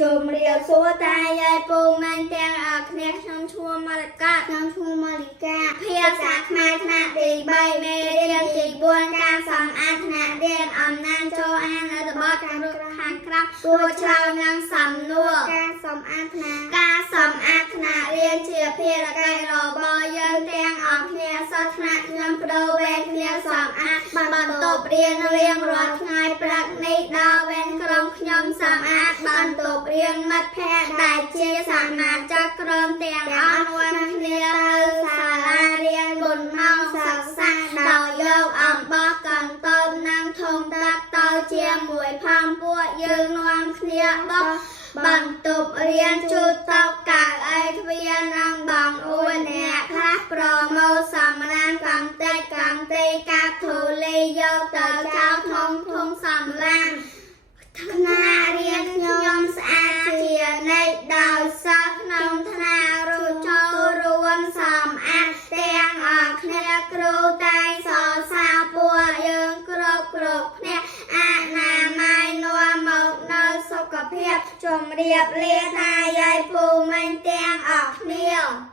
ជុំរៀបសួរតាយាយពូម៉ែងទាំងអស់គ្នាខ្ញុំឈ្មោះម៉ារិកាភាសាខ្មែរថ្នាក់ទី3មេរៀនទី4ការសំអាតថ្នាក់រៀនអំណាចចូលអានរបស់ខាងក្រៅសួរឆ្លើយនឹងសំណួរការសំអាតថ្នាក់រៀនជាភារកិច្ចរបស់យើងទាំងអស់គ្នាសិស្សថ្នាក់ខ្ញុំបដូរវេនគ្នាសំអាតបន្ទប់រៀនរៀងរាល់ថ្ងៃព្រឹកនេះដល់វេនក្រុមខ្ញុំសំអាតបន្ទប់រៀនមិត្តភក្តិដែលជាសមាជិកក្រុមទាំងអស់រួមគ្នាទៅសាលារៀន4ម៉ោងសិក្សាដោយយកអំបោះកន្ទោបនិងធុងទឹកទៅជាមួយផងពួកយើងនាំគ្នាបោះបន្ទប់រៀនជូតតុកៅអីទ្វារនិងបងអួយអ្នកខ្លះប្រមូលសម្រាមកំទេចកំទីកាប់ធូលីយកទៅចោលធុងសម្រាមថ្នាក់រៀនខ្ញុំស្អាតជានិច្ចដោយសិស្សក្នុងថ្នាក់រួចចូលរួមសម្អាតទាំងអស់គ្នាគ្រូតែងសរសើរពួកយើងគ្រប់គ្នាអនាម័យនាំមកនៅសុខភាពជម្រាបលាតាយាយពូម៉ែងទាំងអស់គ្នា